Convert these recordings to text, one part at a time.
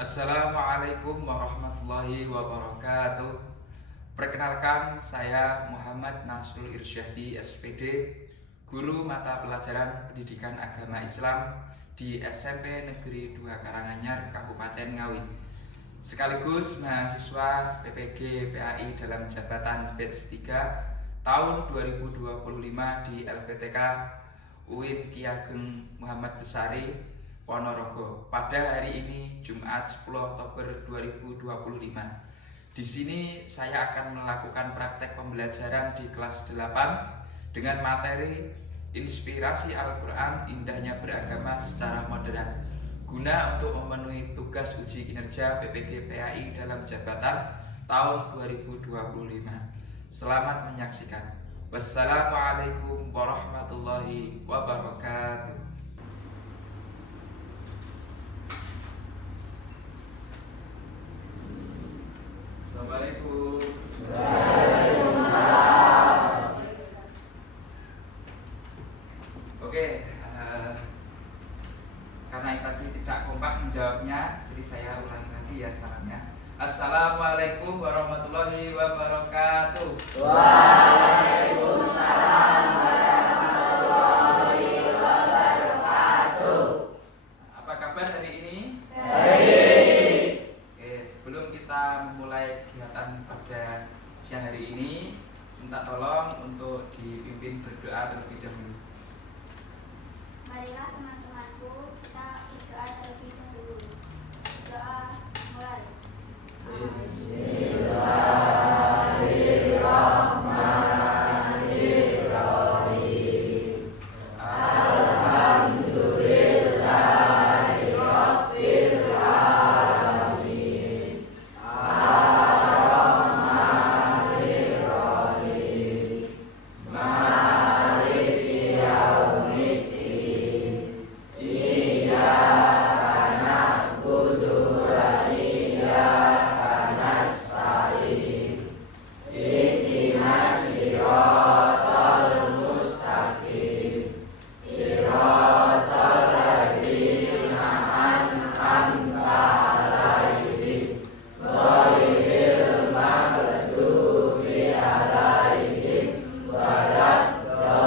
Assalamualaikum warahmatullahi wabarakatuh. Perkenalkan, saya Muhammad Nasrul Irsyadi SPD, guru mata pelajaran Pendidikan Agama Islam di SMP Negeri 2 Karanganyar, Kabupaten Ngawi, sekaligus mahasiswa PPG PAI dalam jabatan batch 3 tahun 2025 di LPTK UIN Ki Ageng Muhammad Besari, Ponorogo, pada hari ini Jumat 10 Oktober 2025. Di sini saya akan melakukan praktek pembelajaran di kelas 8 dengan materi Inspirasi Al-Quran, Indahnya Beragama Secara Moderat, guna untuk memenuhi tugas uji kinerja PPG PAI dalam jabatan tahun 2025. Selamat menyaksikan. Wassalamualaikum warahmatullahi wabarakatuh. Assalamualaikum. Oke, karena tadi tidak kompak menjawabnya, jadi saya ulangi lagi ya salamnya. Assalamualaikum warahmatullahi wabarakatuh. Waalaikumsalam warahmatullahi wabarakatuh. Apa kabar hari ini? Baik. Oke, sebelum kita memulai kegiatan pada siang hari ini, minta tolong untuk dipimpin berdoa terlebih dahulu. Marilah teman-temanku, kita berdoa terlebih dahulu. Doa mulai. Bismillahirrahmanirrahim. Alhamdulillahirabbil alamin. Ar-Rahmanir-Rahim. Maliki yaumiddin. Iyyaka na'budu wa iyyaka nasta'in. Ihdinas siratal mustaqim. Siratal ladzina an'amta 'alaihim ghairil maghdubi 'alaihim waladdallin.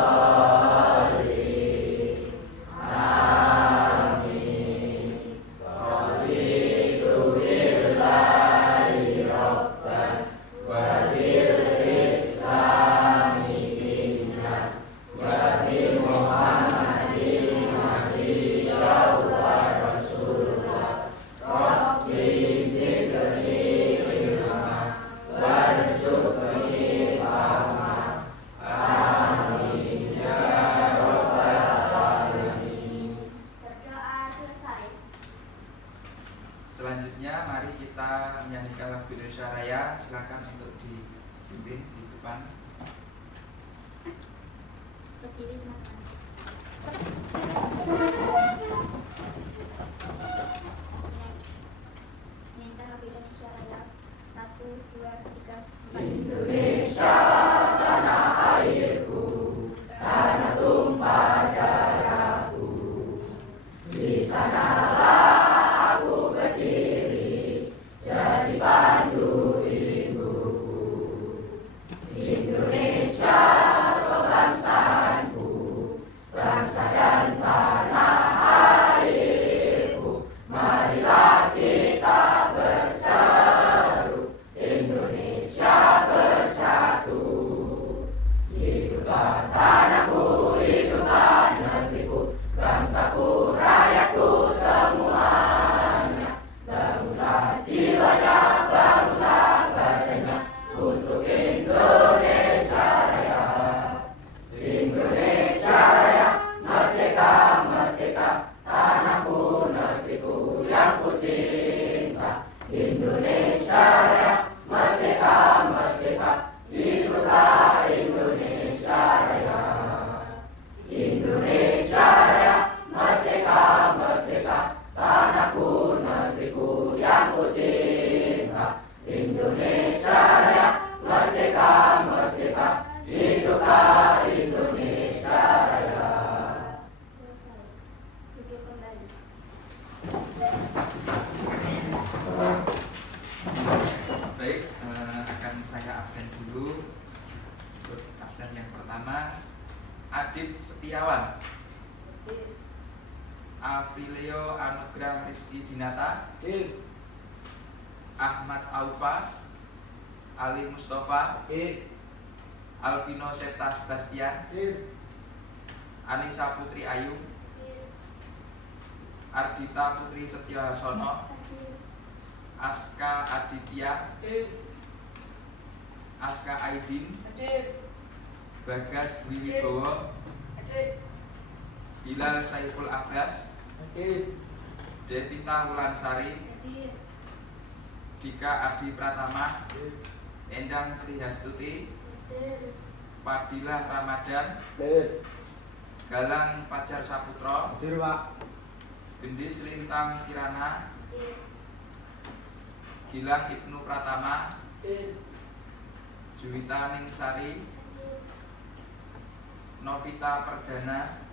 Amin. Raditu billahi rabban wa bil islami dinan wa bi Muhammadin nabiyyan wa rasulah. Rabbi zidni ilma warzuqni fahma. Amin ya rabbal alamin. Berdoa selesai. Selanjutnya mari kita menyanyikan lagu Indonesia Raya. Silakan untuk dipimpin di depan. Berdiri teman-teman. Nyanyikan lagu Indonesia Raya. 1, 2, 3, 4. Indonesia tanah airku, tanah tumpah darahku. Di sanalah aku berdiri, jadi pandu ibuku. Indonesia kebangsaanku, bangsa dan tanah airku. Marilah kita berseru, Indonesia bersatu. Hiduplah tanahku, hiduplah negeriku, bangsaku, rakyatku semuanya. Bangunlah jiwanya, bangunlah badannya untuk Indonesia Raya. Indonesia Raya, merdeka, merdeka, tanahku, negeriku yang ku cinta. Indonesia Raya, merdeka, merdeka, hiduplah Indonesia Raya. Indonesia Raya, merdeka, merdeka, tanahku, negeriku yang ku cinta. Indonesia Raya, merdeka, merdeka, hiduplah Indonesia Raya. Selesai. Duduk kembali. saya absen dulu. Untuk absen yang pertama, Adip Setiawan, Afrilio Anugrah Rizky Dinata, Ahmad Aufa, Ali Mustafa, Alvino Septa Sebastian, Anissa Putri Ayu, Ardita Putri Setyosono, Aska Aditya, Aska Aidin, Bagas Dwi Wibowo, Bilal Saiful Abbas, Devita Wulansari, Dika Adi Pratama, Endang Sri Hastuti, Fadilah Ramadan, Galang Fajar Saputro, Gendis Lintang Kirana, Gilang Ibnu Pratama, Juwita Ningsari, Novita Perdana,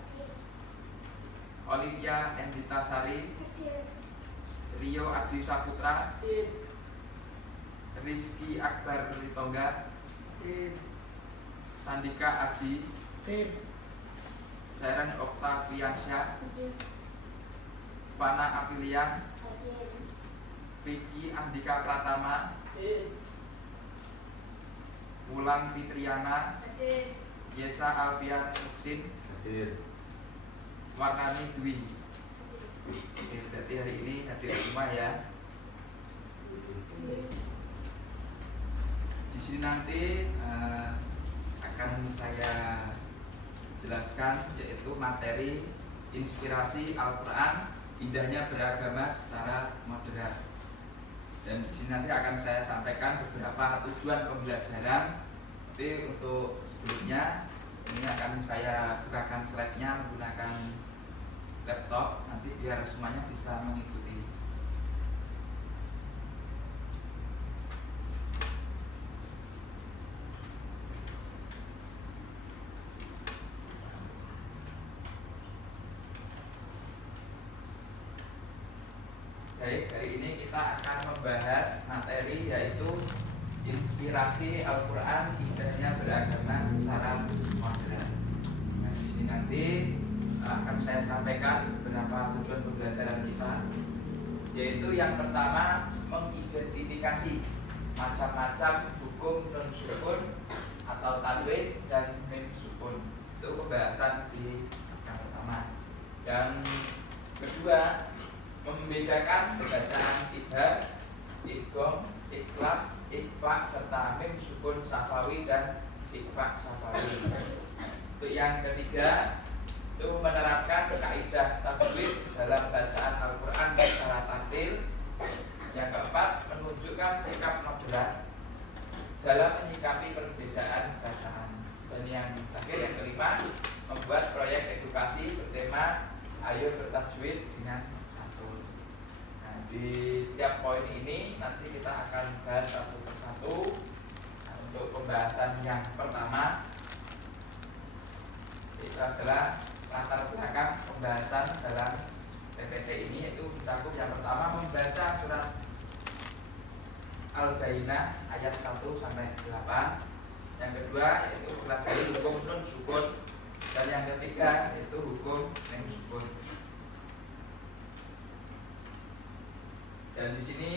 Olivia Endita Sari, Rio Adi Saputra, Rizky Akbar Ritongga, Sandika Aji, Seren Oktaviansyah, Fana Apilian, Vicky Andika Pratama, Wulan Fitriana, Yesa Alfian Muksin, Warnani Dwi. Oke, berarti hari ini hadir semua ya. Di sini nanti akan saya jelaskan yaitu materi inspirasi Al-Quran, indahnya beragama secara modern. Dan di sini nanti akan saya sampaikan beberapa tujuan pembelajaran. Tapi untuk sebelumnya ini akan saya bukakan slide-nya menggunakan laptop nanti biar semuanya bisa mengikuti. Baik, hari ini kita akan membahas materi yaitu inspirasi Al-Quran, indahnya beragama secara modern. Nah, di sini nanti akan saya sampaikan beberapa tujuan pembelajaran kita, yaitu yang pertama mengidentifikasi macam-macam hukum non sukun atau tanwin dan mim sukun. Itu pembahasan di yang pertama. Yang kedua, membedakan bacaan idgham, idgham, iqlab, ikhfa serta mim sukun safawi dan ikhfa safawi. Untuk yang ketiga, itu menerapkan kaidah tajwid dalam bacaan Al-Quran secara tartil. Yang keempat, menunjukkan sikap moderat dalam menyikapi perbedaan bacaan. Dan yang terakhir, yang kelima, membuat proyek edukasi bertema ayo bertajwid dengan satu. Nah, di setiap poin ini nanti kita akan bahas satu persatu. Nah, untuk pembahasan yang pertama itu adalah latar belakang pembahasan dalam PPT ini, yaitu mencakup yang pertama membaca surat Al-Bayyinah ayat 1 sampai 8. Yang kedua yaitu pelajari hukum nun sukun, dan yang ketiga yaitu hukum mim sukun. Dan di sini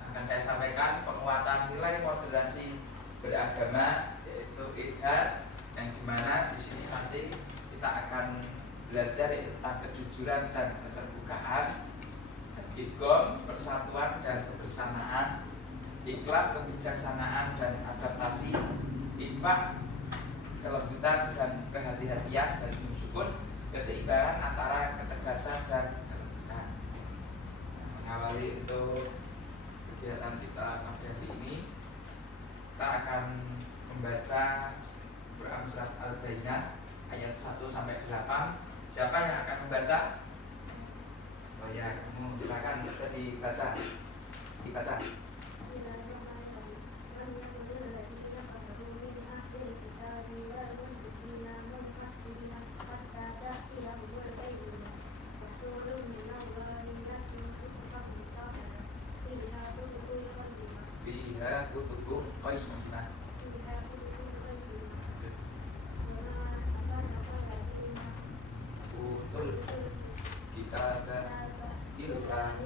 akan saya sampaikan penguatan nilai moderasi beragama yaitu idgham, yang dimana di sini nanti kita akan belajar tentang kejujuran dan keterbukaan, idgham persatuan dan kebersamaan, iqlab kebijaksanaan dan adaptasi, ikhfa kelembutan dan kehati-hatian, dan mim sukun keseimbangan antara ketegasan dan kelembutan. Mengawali untuk kegiatan kita pada hari ini, kita akan membaca Quran surat Al-Bayyinah ayat 1 sampai 8. Siapa yang akan membaca? Oh ya, kamu silakan dibaca. fiha kutubun qayyimah. Utul kitaba illa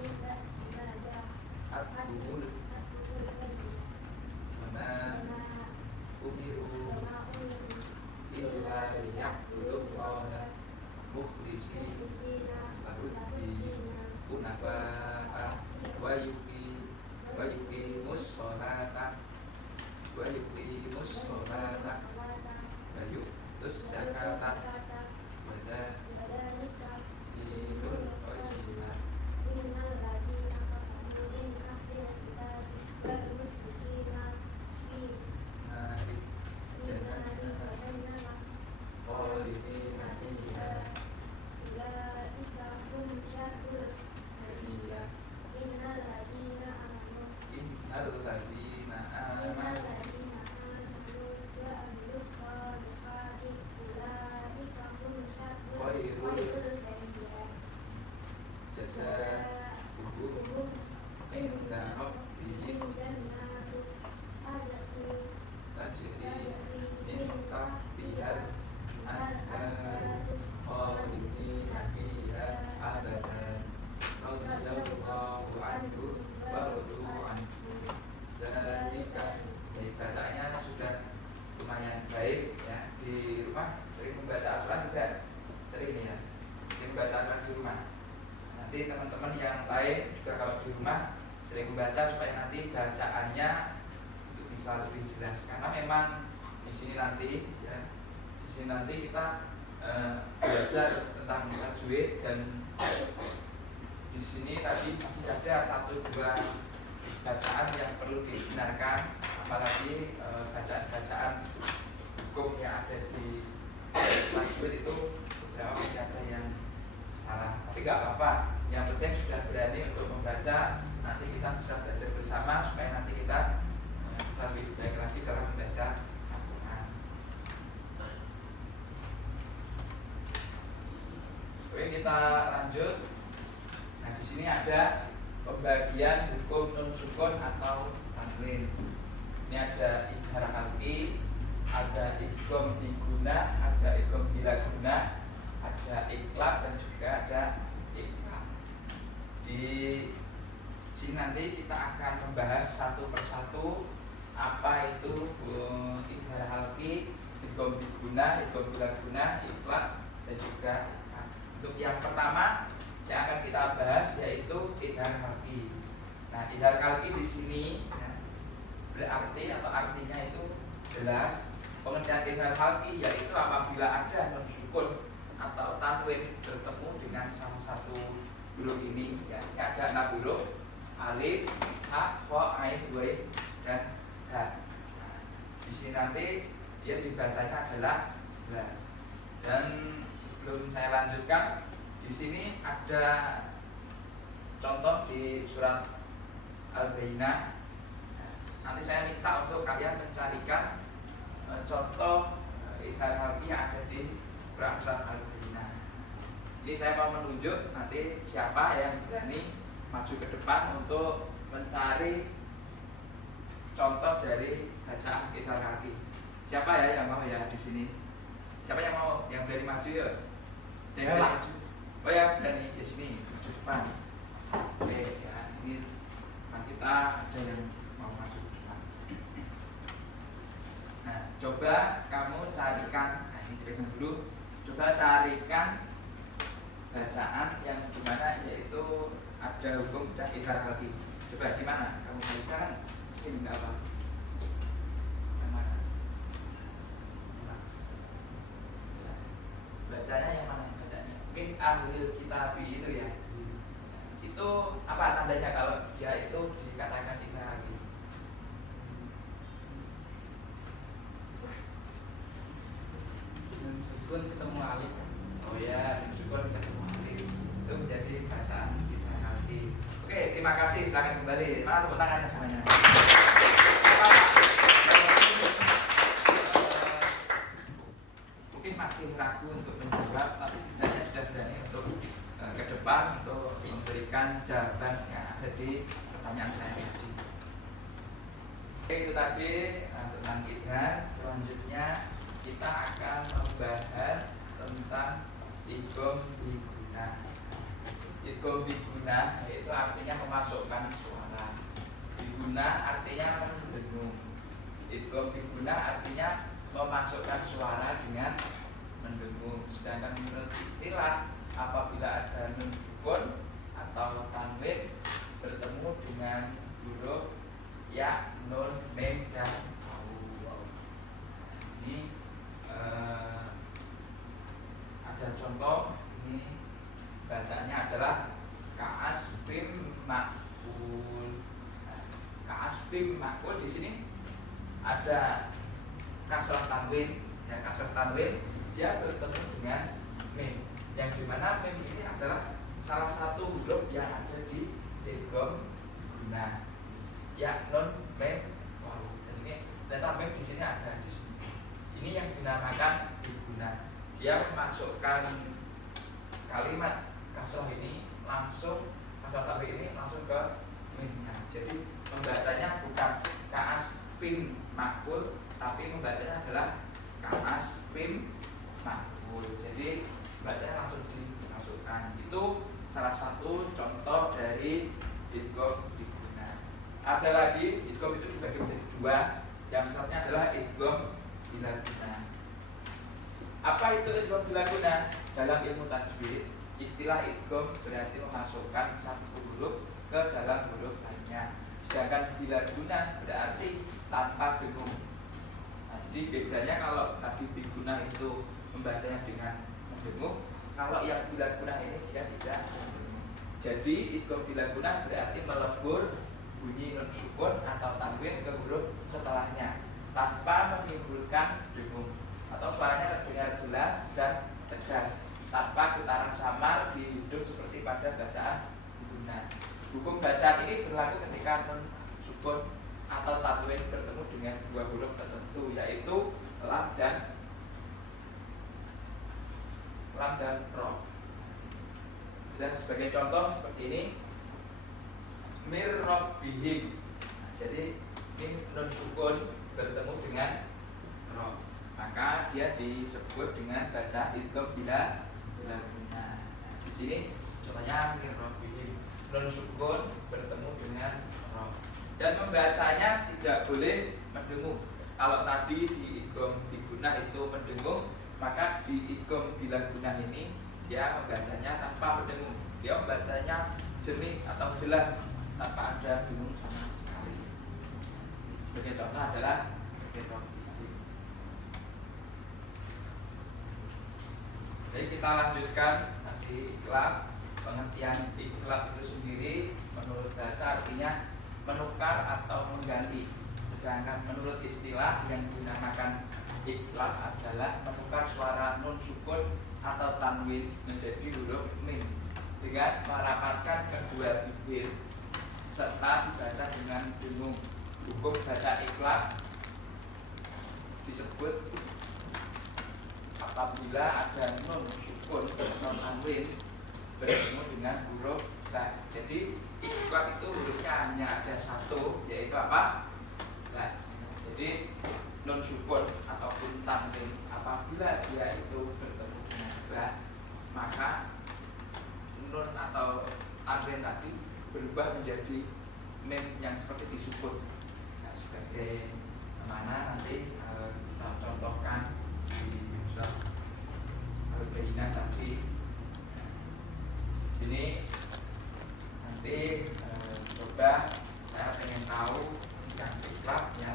at-tuhul wama umiru illa liya'budullaha mukhlishina lahud-din hunafa'a wa yuqimus sholata wa yu'tus zakata wa dinul qayyimah. Mari jannah khalidina fiha iya innal ladina amanu khairul jazaa'uhum inda rabbihim tajri min tahtihal anhar khalidina fiha abadan radhiyallahu anhu wa radu anhu. Dzalika bacanya sudah lumayan baik ya. Di rumah sering membaca Al-Quran tidak? Sering ya, sering membaca Al-Quran di rumah. Nanti teman-teman yang lain juga kalau di rumah sering membaca supaya nanti bacaannya itu bisa lebih jelas. Karena memang di sini nanti ya, di sini nanti kita belajar tentang tajwid, dan di sini tadi masih ada 1-2 bacaan yang perlu dibenarkan, apalagi bacaan-bacaan hukum yang ada di tajwid itu beberapa masih ada yang salah. Tapi nggak apa-apa, yang penting sudah berani untuk membaca. Nanti kita bisa belajar bersama supaya nanti kita bisa lebih baik lagi dalam membaca Al-Quran. Oke, kita lanjut. Nah, di sini ada pembagian hukum nun sukun atau tanwin. Ini ada idgham khalqi, ada idgham diguna, ada idgham bila guna, ada iklab, dan juga ada ikhfa. Di sini nanti kita akan membahas satu persatu apa itu idgham khalqi, idgham diguna, idgham bila guna, iklab, dan juga ikhfa. Untuk yang pertama yang akan kita bahas yaitu idgham khalqi. Nah, idgham khalqi di sini ya, berarti atau artinya itu jelas. Pengertian idgham khalqi yaitu apabila ada nun sukun atau tanwin bertemu dengan salah satu huruf ini ya. Ini ada 6 huruf: alif, ha, wa, ain, wain, dan ha. Nah, di sini nanti dia dibacanya adalah jelas. Dan sebelum saya lanjutkan, di sini ada contoh di surat Al-Bayyinah. Nanti saya minta untuk kalian mencarikan contoh idgham khalqi yang ada di Quran surat Al-Bayyinah. Ini saya mau menunjuk, nanti siapa yang berani maju ke depan untuk mencari contoh dari bacaan idgham khalqi. Siapa ya yang mau ya di sini? Siapa yang mau, yang berani maju ya? Yang berani maju. Oh ya, berani di sini maju depan. Oke ya, ini kita ada yang mau maju depan. Nah, coba kamu carikan, nah ini dipegang dulu. Coba carikan bacaan yang dimana yaitu ada hukum idgham khalqi. Coba di mana? Kamu bisa sini nggak apa? Yang mana? Bacanya yang mana? Bacanya min ahlil kitabi itu ya. Itu apa tandanya kalau dia itu dikatakan idgham khalqi? Sukun ketemu alif. Oh ya, sukun ketemu alif itu menjadi bacaan idgham khalqi. Oke, terima kasih. Silakan kembali. Mana tepuk tangannya semuanya? Mungkin masih ragu untuk menjawab, tapi setidaknya sudah berani untuk ke depan untuk memberikan jawaban yang ada di pertanyaan saya tadi. Oke, itu tadi tentang idgham. Selanjutnya kita akan membahas tentang idgham biguna. Idgham biguna yaitu artinya memasukkan suara. Biguna artinya mendengung. Idgham biguna artinya memasukkan suara dengan mendengung. Sedangkan menurut istilah, apabila ada nun sukun atau tanwin bertemu dengan huruf ya, nun, mim, dan wawu. Ini ada contoh. Ini bacaannya adalah ka'asfim ma'kul. Ka'asfim ma'kul di sini ada kasrah tanwin. Ya, kasrah tanwin dia bertemu dengan mim, yang dimana mim ini adalah salah satu huruf yang ada di idgham guna. Ya, nun, mim, wawu. Dan ini ternyata mim di sini ada di sini. Ini yang dinamakan biguna. Dia memasukkan kalimat kasrah ini langsung, kasrah tanwin ini langsung ke mimnya. Jadi membacanya bukan ka'asfim ma'kul, tapi membacanya adalah ka'asfim ma'kul. Jadi bacanya langsung dimasukkan. Itu salah satu contoh dari idgham biguna. Ada lagi, idgham itu dibagi menjadi dua. Yang satunya adalah idgham bilaguna. Apa itu idgham bilaguna? Dalam ilmu tajwid, istilah idgham berarti memasukkan satu huruf ke dalam huruf lainnya. Sedangkan bilaguna berarti tanpa dengung. Nah, jadi bedanya kalau tadi biguna itu membacanya dengan mendengung, kalau yang bilaguna ini dia tidak mendengung. Jadi idgham bilaguna berarti melebur bunyi nun sukun atau tanwin ke huruf setelahnya tanpa menimbulkan dengung, atau suaranya terdengar jelas dan tegas tanpa getaran samar di hidung seperti pada bacaan biguna. Hukum bacaan ini berlaku ketika nun sukun atau tanwin bertemu dengan dua huruf tertentu, yaitu lam dan ro. Dan sebagai contoh seperti ini, mir rabbihim. Jadi ini nun sukun bertemu dengan ro, maka dia disebut dengan baca idgham bilaguna. Di sini contohnya mir rabbihim, nun sukun bertemu dengan ro, dan membacanya tidak boleh mendengung. Kalau tadi di idgham biguna itu mendengung, maka di idgham bilaguna ini dia membacanya tanpa mendengung. Dia membacanya jernih atau jelas tanpa ada bingung sama sekali. Sebagai contoh adalah jadi kita lanjutkan tadi ikhlas. Pengertian ikhlas itu sendiri menurut bahasa artinya menukar atau mengganti. Sedangkan menurut istilah yang dinamakan ikhlas adalah menukar suara nun sukun atau tanwin menjadi huruf mim dengan merapatkan kedua bibir serta dibaca dengan dengung. Hukum baca ikhlas disebut apabila ada nun sukun non tanwin bertemu dengan huruf la. Jadi ikhlas itu hurufnya hanya ada satu, yaitu apa? La. Jadi nun sukun ataupun tanwin apabila dia itu bertemu dengan la, maka nun atau tanwin tadi berubah menjadi mim yang seperti disukun. Nah, sebagai mana nanti kita contohkan di surat Al-Bayyinah tadi. Sini nanti coba saya pengen tahu yang ikhlas ya.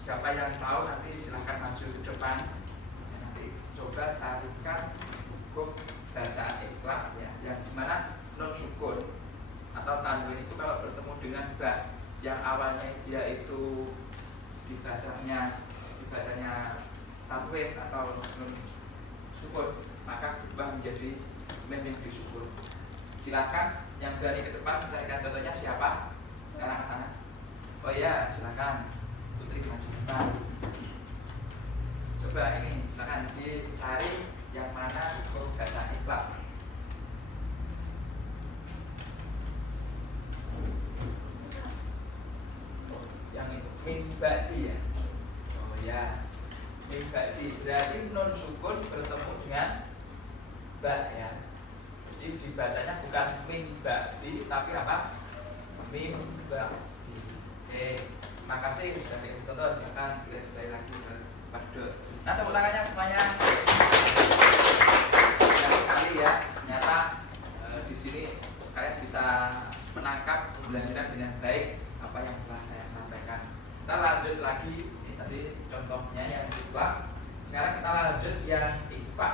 Siapa yang tahu nanti silahkan maju ke depan. Nanti coba carikan hukum bacaan ikhlas ya, yang dimana non sukun atau tanwin itu kalau bertemu dengan ba yang awalnya dia itu dibacanya tanwin atau non sukun, maka berubah menjadi mim yang disukun. Silakan yang dari ke depan carikan contohnya siapa? Sekarang angkat tangan. Oh iya, silakan Putri maju depan. Coba ini silakan dicari yang mana hukum baca ikhlas. mimba ya. Jadi dibacanya bukan mimbadi tapi apa? Mimba. Oke, makasih sudah dikasih contoh. Silakan boleh kembali lagi ke Pardo. Nah, tepuk tangannya semuanya. Banyak sekali ya. Ternyata di sini kalian bisa menangkap pembelajaran dengan baik apa yang telah saya sampaikan. Kita lanjut lagi. Ini tadi contohnya yang ikhfa. Sekarang kita lanjut yang ikhfa.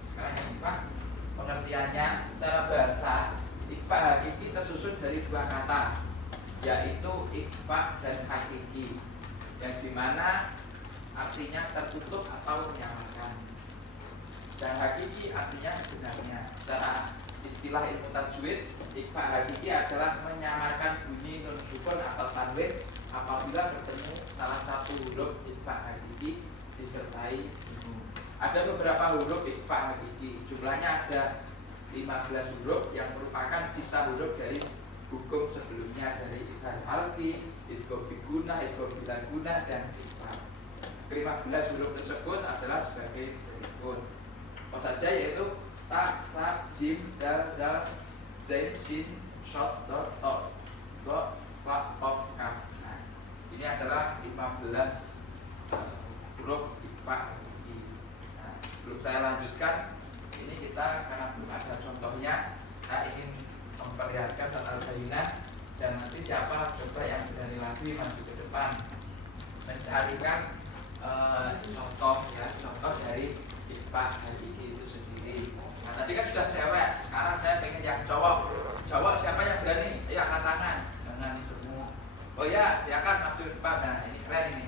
Sekarang yang ikhfa, pengertiannya secara bahasa ikhfa hakiki tersusun dari dua kata, yaitu ikhfa dan hakiki, yang dimana artinya tertutup atau menyamarkan. Dan hakiki artinya sebenarnya. Secara istilah ilmu tajwid, ikhfa hakiki adalah menyamarkan bunyi nun sukun atau tanwin apabila bertemu salah satu huruf ikhfa hakiki disertai nun. Ada beberapa huruf ikhfa hakiki, jumlahnya ada 15 huruf yang merupakan sisa huruf dari hukum sebelumnya, dari idgham halqi, idgham biguna, idgham bilaguna, dan ikhfa. Ke-15 huruf tersebut adalah sebagai berikut. Apa saja, yaitu ta, ta, jim, dal, dal, zain, shin, shot, dot, to, do, fa, of, kaf. Nah, ini adalah 15 huruf ikhfa hakiki. Nah, sebelum saya lanjutkan, ini kita karena belum ada contohnya, saya ingin memperlihatkan tata bayunan, dan nanti siapa coba yang berani lagi maju ke depan mencarikan contoh ya, contoh dari ikhfa hakiki itu sendiri. Nah, tadi kan sudah cewek, sekarang saya pengen yang cowok. Cowok siapa yang berani? Ayo angkat tangan, jangan semua. Oh ya, silakan maju ke depan. Nah, ini keren ini.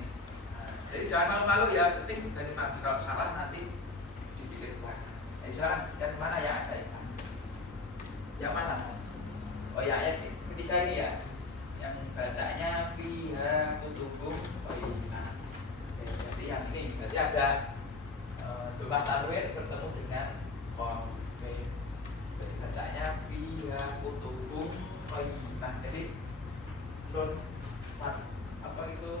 Nah, jadi jangan malu-malu ya, penting dari maju. Kalau salah nanti dibikin belakang. Silakan, yang mana yang ada ikhfa? Yang mana mas? Oh ya, ayat ketiga ini ya, yang bacanya fiha kutubum qayyimah. Jadi yang ini berarti ada domah tanwin bertemu dengan qaf. Jadi bacanya fiha kutubum qayyimah. Jadi nun apa itu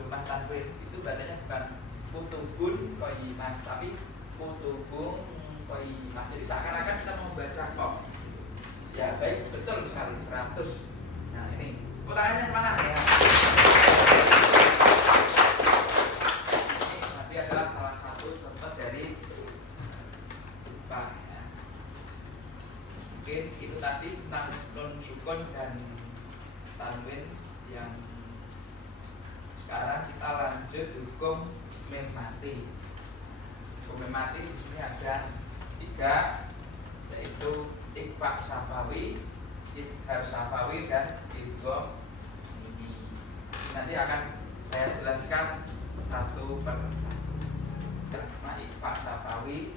domah tanwin itu bacanya bukan kutubun qayyimah tapi kutubum qayyimah. Jadi seakan-akan kita mau baca qaf. Ya baik, betul sekali, 100. Nah ini, utangannya kemana ya? Ini nanti adalah salah satu contoh dari ikhfa ya. Mungkin itu tadi tentang nun sukun dan tanwin. Yang sekarang kita lanjut hukum mim mati. Hukum mim mati di sini ada 3, yaitu ikhfa syafawi, idgham syafawi, dan idgham mimi. Nanti akan saya jelaskan satu per satu. Ikhfa syafawi,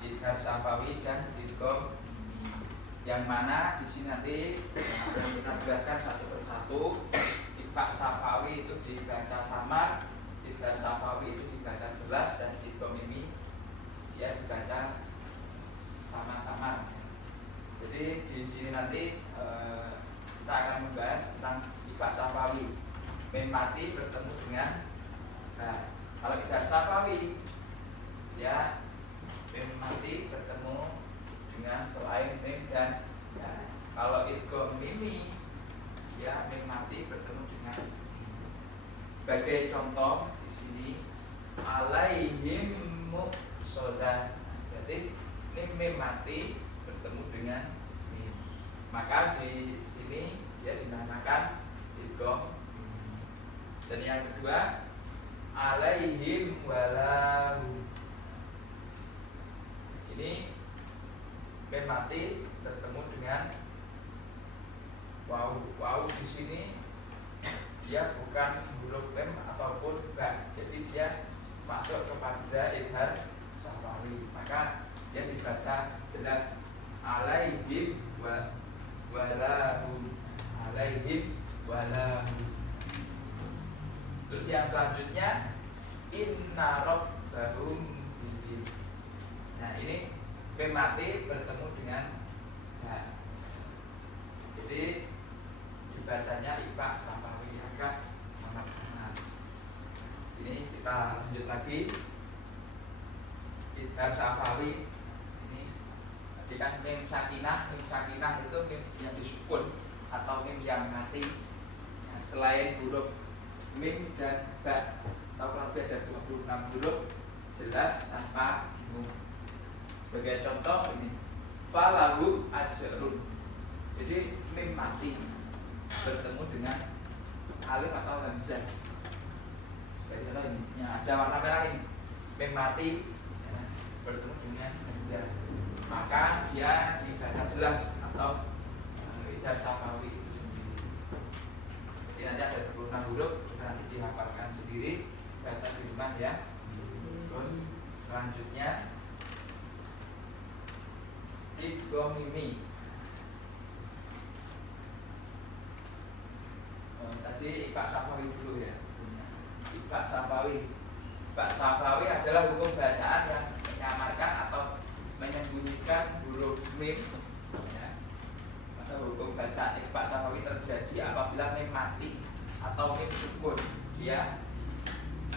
idgham syafawi, dan idgham mimi. Yang mana di sini nanti akan kita jelaskan satu per satu. Ikhfa syafawi itu dibaca samar, idgham syafawi itu dibaca jelas, dan idgham mimi ya dibaca sama-sama. Jadi di sini nanti kita akan membahas tentang ikhfa syafawi. Mim mati bertemu dengan kalau idgham syafawi ya mim mati bertemu dengan selain mim dan ya. Kalau idgham mimi ya mim mati bertemu dengan sebagai contoh di sini alaihim muqsadah. Jadi ini mim mati bertemu dengan mim. Maka di sini dia dinamakan idgham. Dan yang kedua alaihim walahu. Ini mim mati bertemu dengan waw. Waw di sini dia bukan huruf mim ataupun ba. Jadi dia masuk kepada idgham syafawi. Maka dia dibaca jelas alaihim walahu, alaihim walahu. Terus yang selanjutnya inna rabbahum bihim. Nah ini mim mati bertemu dengan ya. Jadi dibacanya ikhfa syafawi agak sama-sama. Ini kita lanjut lagi. Idgham syafawi kan mim sakinah itu mim yang disukun atau mim yang mati. Nah, selain huruf mim dan ba, atau kurang lebih ada 26 huruf jelas tanpa bingung. Sebagai contoh ini, falahu ajrun. Jadi mim mati bertemu dengan alif atau hamzah. Sebagai contoh ini, yang ada warna merah ini, mim mati ya, bertemu dengan hamzah, maka dia dibaca jelas atau idhar safawi itu sendiri. Jadi nanti ada 26 huruf, juga nanti dihafalkan sendiri, baca di rumah ya. Terus selanjutnya idgham mimi. Tadi Iqfa Safawi dulu ya sebelumnya. Iqfa Safawi adalah hukum bacaan yang menyamarkan atau menyembunyikan huruf mim ya. Atau hukum bacaan Iqfa Safawi terjadi apabila mim mati atau mim sukun, dia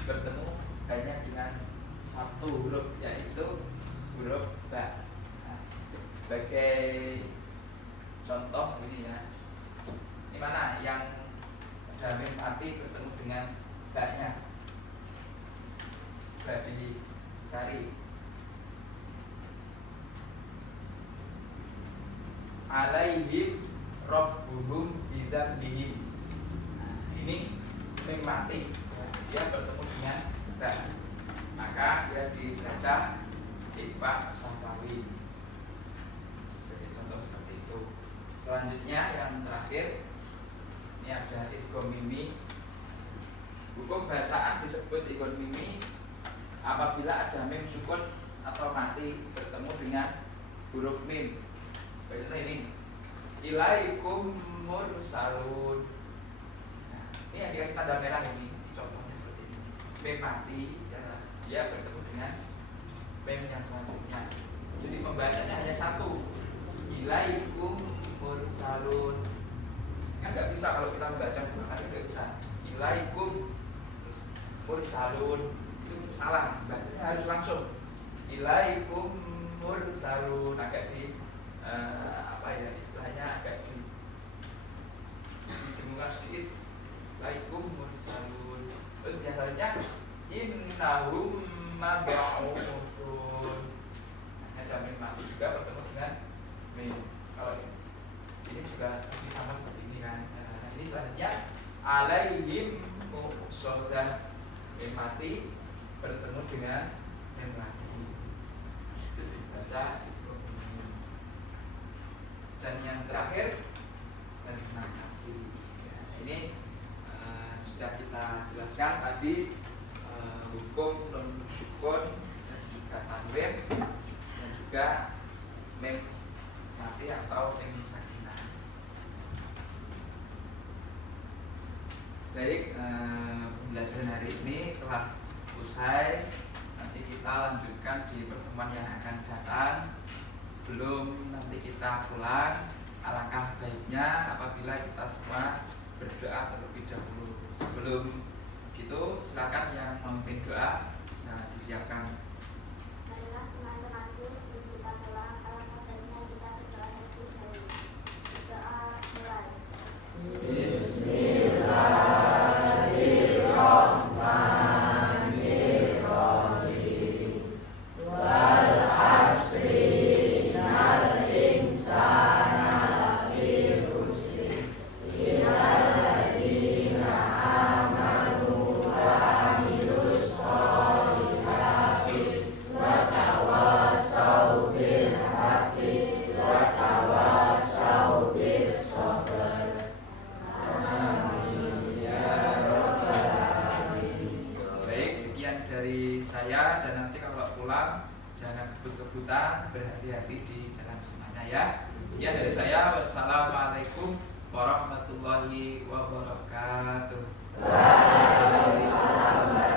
bertemu hanya dengan satu huruf, yaitu huruf ba. Nah, sebagai contoh ini ya, ini mana yang ada mim mati bertemu dengan ba-nya, coba dicari. Alaihim rabbuhum bidzambihim. Nah, ini mim mati ya, dia bertemu dengan ba, maka dia dibaca Iqfa Safawi. Sebagai contoh seperti itu. Selanjutnya yang terakhir, ini ada idgham mimi. Hukum bacaan disebut idgham mimi apabila ada mim sukun atau mati bertemu dengan huruf mim. Seperti contoh ini, ilaikum mursalun. Nah, ini yang dikasih tanda merah ini contohnya seperti ini. Mim mati ya, dia bertemu dengan mim yang selanjutnya. Jadi pembacanya hanya satu, ilaikum mursalun. Kan nggak bisa kalau kita membaca dua kali, nggak bisa. Ilaikum mursalun, itu salah, bacanya harus langsung. Ilaikum mursalun, agak di apa ya istilahnya, agak didengungkan sedikit. Ilaikum mursalun. Terus yang selanjutnya, innahum mab'utsun. Ada mim mati juga bertemu dengan mim. Kalau ini juga sama seperti ini kan. Nah, ini selanjutnya alaihim muqsadah, mim mati bertemu dengan mim mati. Itu dibaca. Dan yang terakhir, terima kasih ya, ini sudah kita jelaskan tadi hukum nun sukun dan juga tanwin dan juga mim mati atau mim sakinah. Baik, pembelajaran hari ini telah usai. Nanti kita lanjutkan di pertemuan yang akan datang. Sebelum nanti kita pulang, alangkah baiknya apabila kita semua berdoa terlebih dahulu. Sebelum itu silakan yang memimpin doa bisa disiapkan. Marilah teman-temanku, sebelum kita pulang, alangkah baiknya kita berdoa terlebih dahulu. Doa mulai. Baik, sekian dari saya, dan nanti kalau pulang jangan kebut-kebutan, berhati-hati di jalan semuanya ya. Sekian dari saya, wassalamualaikum warahmatullahi wabarakatuh. Waalaikumsalam.